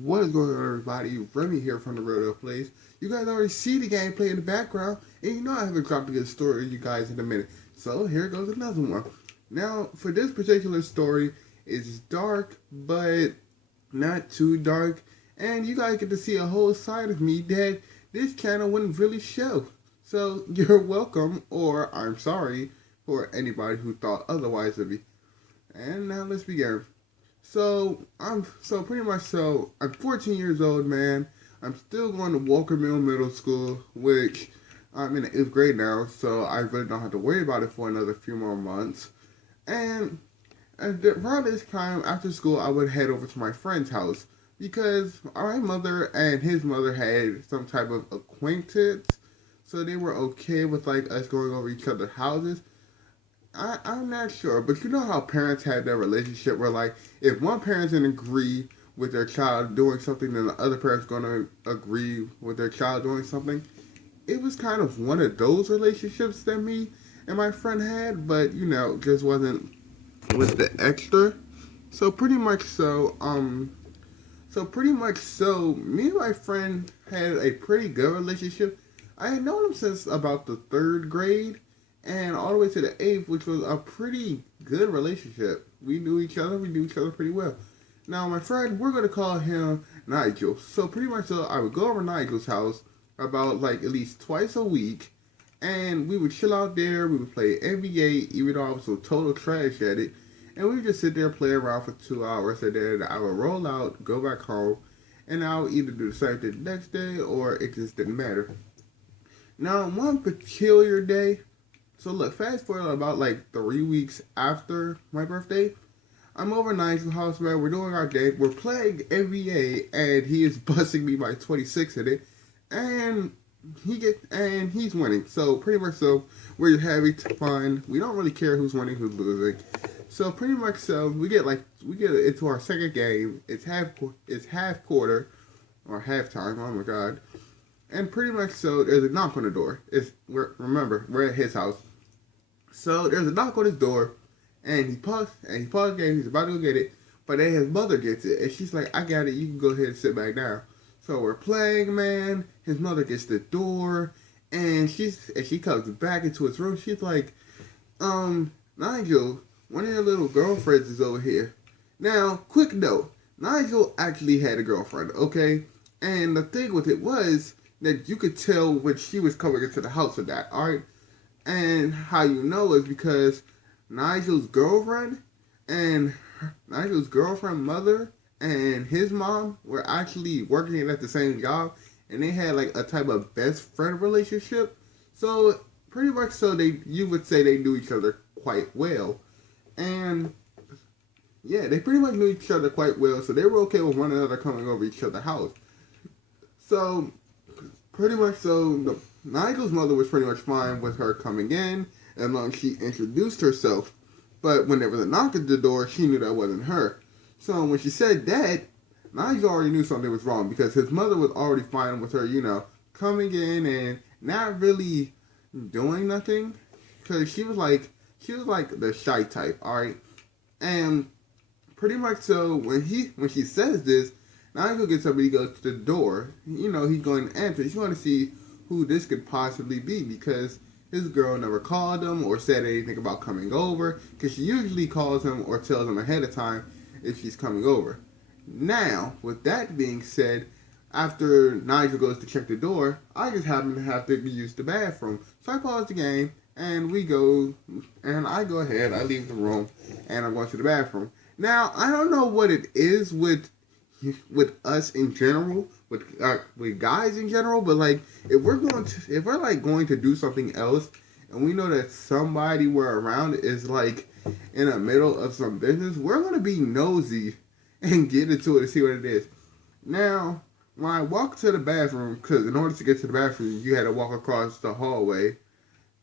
What is going on, everybody? Remy here from the Rodeo Place. You guys already see the gameplay in the background, and you know I haven't dropped a good story to you guys in a minute. So here goes another one. Now, for this particular story, it's dark, but not too dark, and you guys get to see a whole side of me that this channel wouldn't really show. So you're welcome, or I'm sorry for anybody who thought otherwise of me. And now let's begin. I'm 14 years old, man. I'm still going to Walker Mill Middle School, which I'm in the 8th grade now, so I really don't have to worry about it for another few more months. And around this time after school, I would head over to my friend's house because my mother and his mother had some type of acquaintance, so they were okay with like us going over each other's houses. I'm not sure, but you know how parents have their relationship where, like, if one parent doesn't agree with their child doing something, then the other parent's going to agree with their child doing something? It was kind of one of those relationships that me and my friend had, but, you know, just wasn't with the extra. Me and my friend had a pretty good relationship. I had known him since about the 3rd grade and all the way to the 8th, which was a pretty good relationship. We knew each other pretty well. Now, my friend, we're going to call him Nigel. So pretty much I would go over to Nigel's house about like at least twice a week, and we would chill out there. We would play NBA, even though I was so total trash at it. And we would just sit there and play around for 2 hours, and then I would roll out, go back home, and I would either do the same thing the next day, or it just didn't matter. Now, one peculiar day, so look, fast forward about like 3 weeks after my birthday, I'm over at Nigel's house, man. We're doing our day. We're playing NBA, and he is busting me by 26 in it, and he's winning. So pretty much we're having fun. We don't really care who's winning, who's losing. So pretty much we get into our second game. It's half quarter or halftime. Oh my god. And pretty much there's a knock on the door. We're at his house. So there's a knock on his door, and he paused the game. He's about to go get it, but then his mother gets it, and she's like, "I got it. You can go ahead and sit back down." So we're playing, man. His mother gets the door, and she comes back into his room. She's like, Nigel, one of your little girlfriends is over here. Now, quick note, Nigel actually had a girlfriend, okay? And the thing with it was that you could tell when she was coming into the house or that, alright? And how you know is because Nigel's girlfriend mother and his mom were actually working at the same job, and they had like a type of best friend relationship. So pretty much you would say they knew each other quite well. And yeah, they pretty much knew each other quite well, so they were okay with one another coming over each other's house. So pretty much Nigel's mother was pretty much fine with her coming in as long as she introduced herself. But when there was a knock at the door, she knew that wasn't her. So when she said that, Nigel already knew something was wrong because his mother was already fine with her, coming in and not really doing nothing. Because she was like the shy type, alright? And pretty much when she says this, Nigel gets up and he goes to the door. He's going to answer. He's going to see who this could possibly be because his girl never called him or said anything about coming over because she usually calls him or tells him ahead of time if she's coming over. Now, with that being said, after Nigel goes to check the door, I just happen to have to use the bathroom. So I pause the game and I go ahead, I leave the room and I'm going to the bathroom. Now, I don't know what it is with us in general, with guys in general, but like if we're going to do something else and we know that somebody we're around is like in the middle of some business, we're going to be nosy and get into it and see what it is. Now, when I walk to the bathroom, because in order to get to the bathroom you had to walk across the hallway,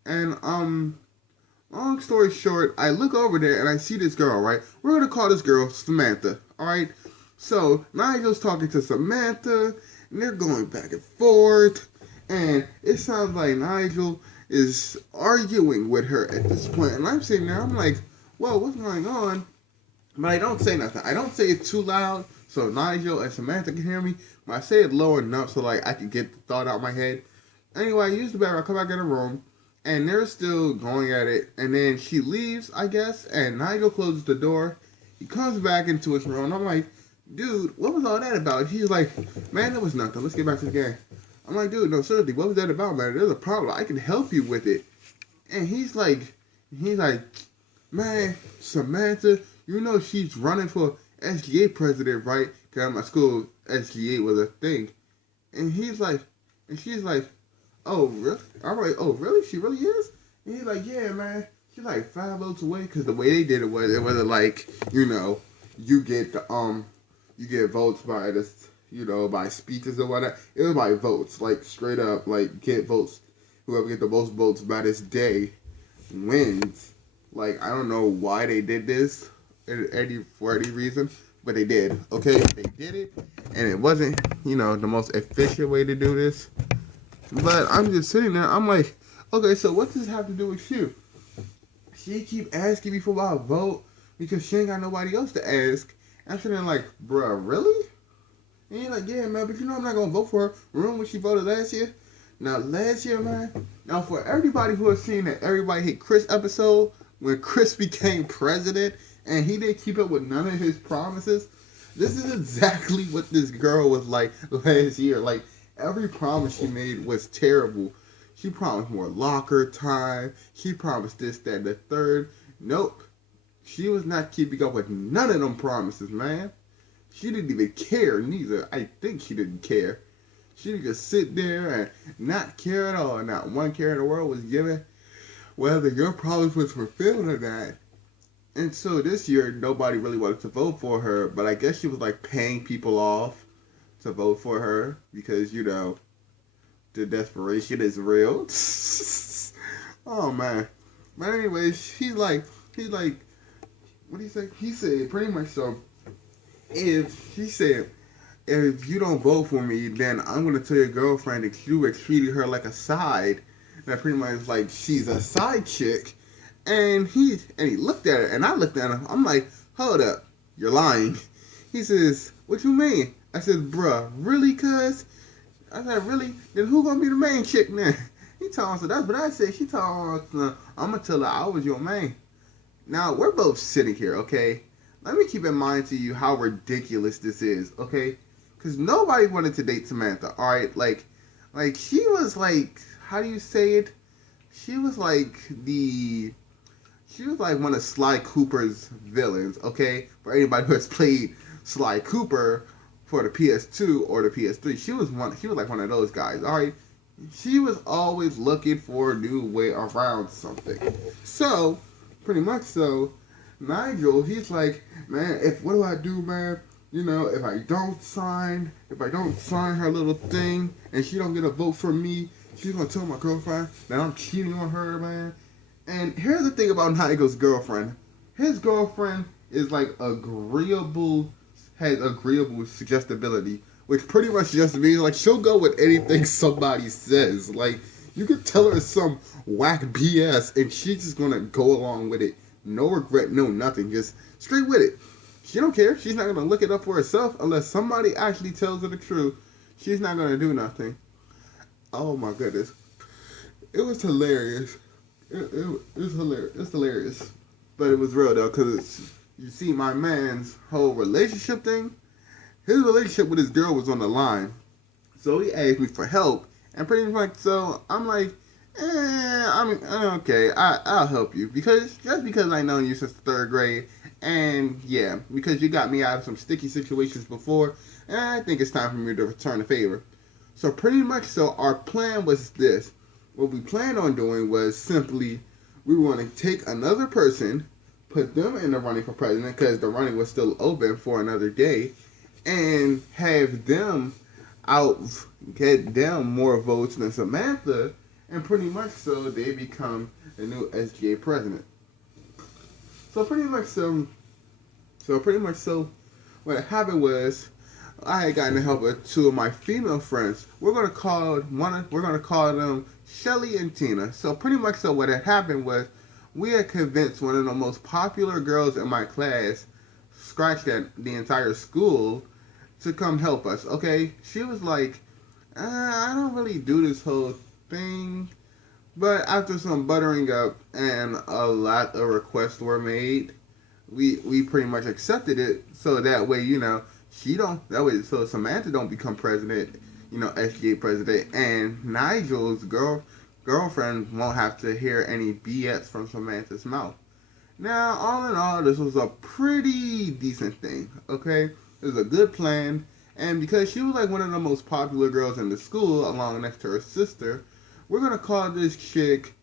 and long story short, I look over there and I see this girl, right? We're going to call this girl Samantha, alright? So, Nigel's talking to Samantha, and they're going back and forth, and it sounds like Nigel is arguing with her at this point, and I'm sitting there, I'm like, whoa, what's going on? But I don't say nothing. I don't say it too loud so Nigel and Samantha can hear me. But I say it low enough so like I can get the thought out of my head. Anyway, I use the bathroom. I come back in the room, and they're still going at it. And then she leaves, I guess, and Nigel closes the door. He comes back into his room. And I'm like, dude, what was all that about? He's like, man, that was nothing. Let's get back to the game. I'm like, dude, no, seriously, what was that about, man? There's a problem. I can help you with it. And he's like, man, Samantha, you know she's running for SGA president, right? Because at my school, SGA was a thing. And he's like, and she's like, oh, really? I'm like, oh, really? She really is? And he's like, yeah, man. She's like 5 votes away. Because the way they did it wasn't like, you know, you get votes by this, you know, by speeches or whatnot. It was by votes, like straight up, like get votes. Whoever get the most votes by this day wins. Like, I don't know why they did this for any reason, but they did. Okay, they did it, and it wasn't, you know, the most efficient way to do this. But I'm just sitting there. I'm like, okay, so what does this have to do with you? She keep asking me for my vote because she ain't got nobody else to ask. I'm sitting there like, bruh, really? And you're like, yeah, man, but you know I'm not gonna vote for her. Remember when she voted last year? Now, last year, man, now for everybody who has seen that Everybody Hate Chris episode, when Chris became president and he didn't keep up with none of his promises, this is exactly what this girl was like last year. Like, every promise she made was terrible. She promised more locker time. She promised this, that, and the third. Nope. She was not keeping up with none of them promises, man. She didn't even care, neither. I think she didn't care. She would just sit there and not care at all. Not one care in the world was given whether your promise was fulfilled or not. And so this year, nobody really wanted to vote for her. But I guess she was like paying people off to vote for her because, you know, the desperation is real. Oh, man. But anyway, he's like, what do you say? He said pretty much so. If you don't vote for me, then I'm gonna tell your girlfriend that you were treating her like a side. That pretty much like she's a side chick. And he looked at her, and I looked at him. I'm like, hold up, you're lying. He says, what you mean? I said, bruh, really, cuz? I said, really? Then who gonna be the main chick now? He told us, so that's what I said. She told us, I'm gonna tell her I was your main. Now, we're both sitting here, okay? Let me keep in mind to you how ridiculous this is, okay? Because nobody wanted to date Samantha, alright? Like, she was like, how do you say it? She was like one of Sly Cooper's villains, okay? For anybody who has played Sly Cooper for the PS2 or the PS3, she was like one of those guys, alright? She was always looking for a new way around something. So, pretty much so, Nigel, he's like, man, what do I do, man? You know, if I don't sign her little thing, and she don't get a vote from me, she's gonna tell my girlfriend that I'm cheating on her, man. And here's the thing about Nigel's girlfriend. His girlfriend is like has agreeable suggestibility, which pretty much just means like she'll go with anything somebody says. Like, you could tell her some whack BS, and she's just gonna go along with it. No regret, no nothing, just straight with it. She don't care. She's not going to look it up for herself unless somebody actually tells her the truth. She's not going to do nothing. Oh my goodness. It was hilarious. It was hilarious. It's hilarious. But it was real though, because you see my man's whole relationship thing, his relationship with his girl was on the line. So he asked me for help. And pretty much so, I'm like, okay, I'll help you. Because I know you since the 3rd grade. And yeah, because you got me out of some sticky situations before, and I think it's time for me to return the favor. So pretty much so, our plan was this. What we planned on doing was simply, we were going to take another person, put them in the running for president, because the running was still open for another day, and have them get them more votes than Samantha, and pretty much so, they become the new SGA president. So pretty much so, what happened was, I had gotten the help of 2 of my female friends. We're gonna call them Shelly and Tina. So pretty much so, what had happened was, we had convinced one of the most popular girls in my class scratched at the entire school to come help us. Okay, she was like, I don't really do this whole thing. But after some buttering up and a lot of requests were made, we pretty much accepted it. So that way, she don't, that way, so Samantha don't become president, SGA president, and Nigel's girlfriend won't have to hear any BS from Samantha's mouth. Now, all in all, this was a pretty decent thing, okay? It was a good plan, and because she was like one of the most popular girls in the school, along next to her sister, we're gonna call this chick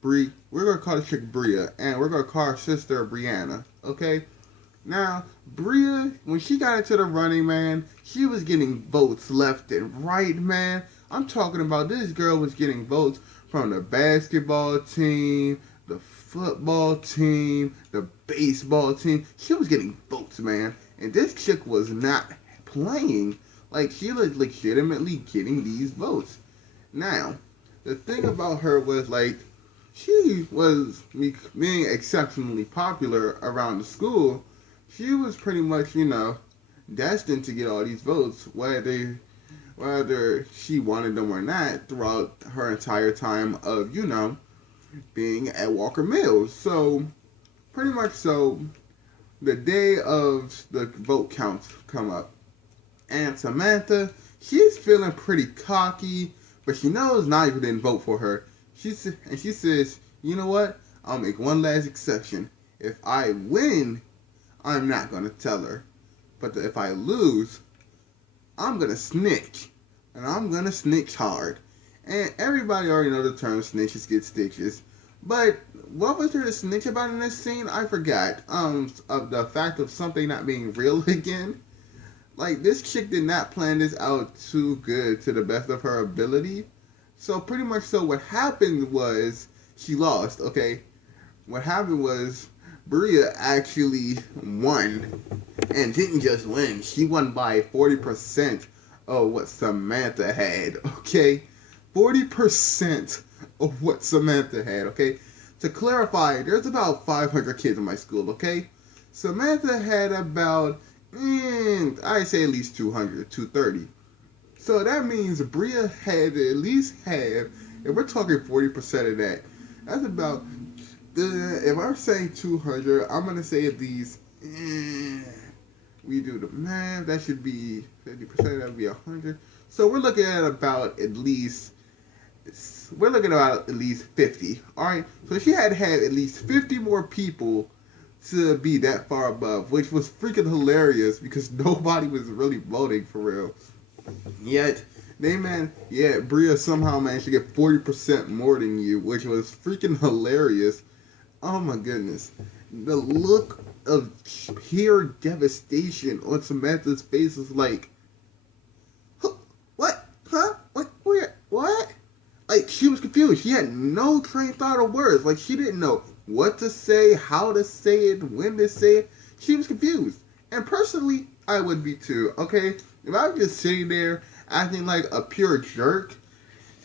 Bria, and we're gonna call her sister Brianna, okay? Now, Bria, when she got into the running, man, she was getting votes left and right, man. I'm talking about this girl was getting votes from the basketball team, the football team, the baseball team. She was getting votes, man. And this chick was not playing. Like, she was legitimately getting these votes. Now, the thing about her was, like, she was being exceptionally popular around the school. She was pretty much, destined to get all these votes, whether she wanted them or not, throughout her entire time of, being at Walker Mills. So, pretty much so, the day of the vote counts come up. And Samantha, she's feeling pretty cocky, but she knows Nigel didn't vote for her. She says, you know what? I'll make one last exception. If I win, I'm not going to tell her. But if I lose, I'm going to snitch. And I'm going to snitch hard. And everybody already know the term snitches get stitches. But what was there to snitch about in this scene? I forgot. Of the fact of something not being real again. Like, this chick did not plan this out too good to the best of her ability. So pretty much so what happened was she lost, okay? What happened was Bria actually won, and didn't just win. She won by 40% of what Samantha had, okay? 40% of what Samantha had, okay? To clarify, there's about 500 kids in my school, okay? Samantha had about, I'd say at least 200, 230. So that means Bria had to at least have, if we're talking 40% of that, that's about, if I'm saying 200, I'm going to say at least, we do the math, that should be 50%, that would be 100. So we're looking at about at least 50, alright? So she had to have at least 50 more people to be that far above, which was freaking hilarious because nobody was really voting for real. Yet, Bria somehow managed to get 40% more than you, which was freaking hilarious. Oh my goodness. The look of pure devastation on Samantha's face was like, what? Huh? What? Where? What? Like, she was confused. She had no train of thought of words. Like, she didn't know what to say, how to say it, when to say it. She was confused. And personally, I would be too, okay? If I was just sitting there acting like a pure jerk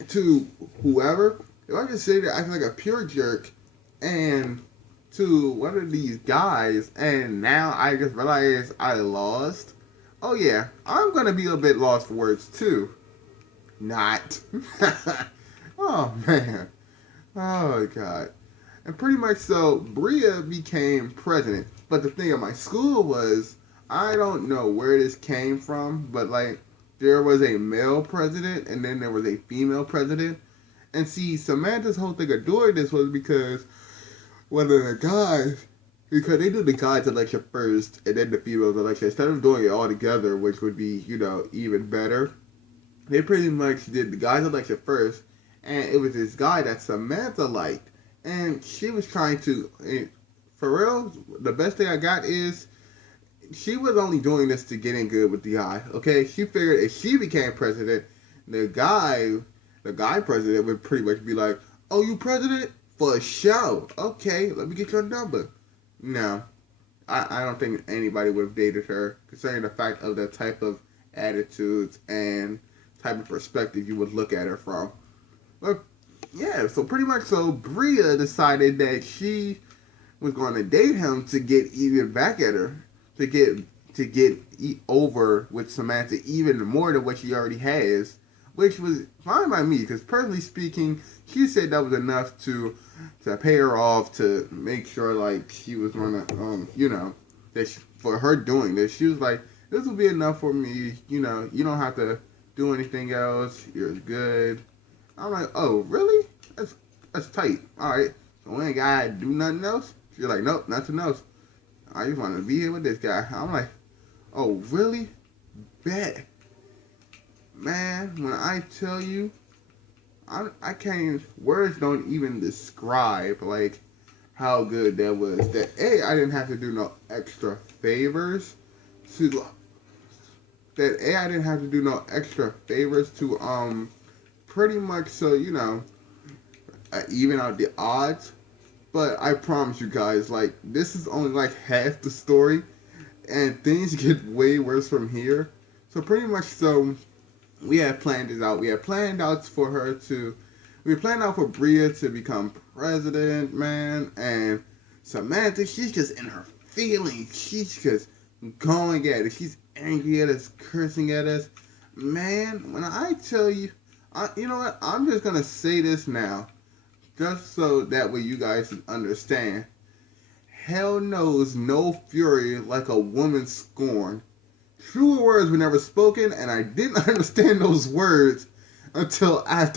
to whoever, if I was just sitting there acting like a pure jerk and to one of these guys, and now I just realized I lost, oh yeah, I'm going to be a bit lost for words too. Not. Oh man. Oh god. And pretty much so, Bria became president. But the thing at my school was, I don't know where this came from, but like, there was a male president and then there was a female president. And see, Samantha's whole thing of doing this was because one of the guys, because they do the guys' election first and then the females' election, instead of doing it all together, which would be, even better, they pretty much did the guys' election first, and it was this guy that Samantha liked. And she was trying to, for real, the best thing I got is, she was only doing this to get in good with the guy, okay? She figured if she became president, the guy president would pretty much be like, oh, you president? For sure. Okay, let me get your number. No, I don't think anybody would have dated her, considering the fact of the type of attitudes and type of perspective you would look at her from. But yeah, so pretty much so Bria decided that she was going to date him to get even back at her, to get over with Samantha even more than what she already has, which was fine by me because personally speaking, she said that was enough to pay her off, to make sure like she was gonna that for her doing this, she was like, this will be enough for me. You don't have to do anything else. You're good. I'm like, oh really? That's tight. All right, so we ain't gotta do nothing else. She's like, nope, nothing else. I just want to be here with this guy. I'm like, oh really? Bet. Man, when I tell you, I can't. Words don't even describe like how good that was. That I didn't have to do no extra favors to. That I didn't have to do no extra favors to pretty much so even out the odds. But I promise you guys, like this is only like half the story, and things get way worse from here. So pretty much so. We had planned this out. We had planned out for Bria to become president, man. And Samantha, she's just in her feelings. She's just going at it. She's angry at us, cursing at us. Man, when I tell you, you know what? I'm just going to say this now, just so that way you guys can understand. Hell knows no fury like a woman's scorn. Truer words were never spoken, and I didn't understand those words until after.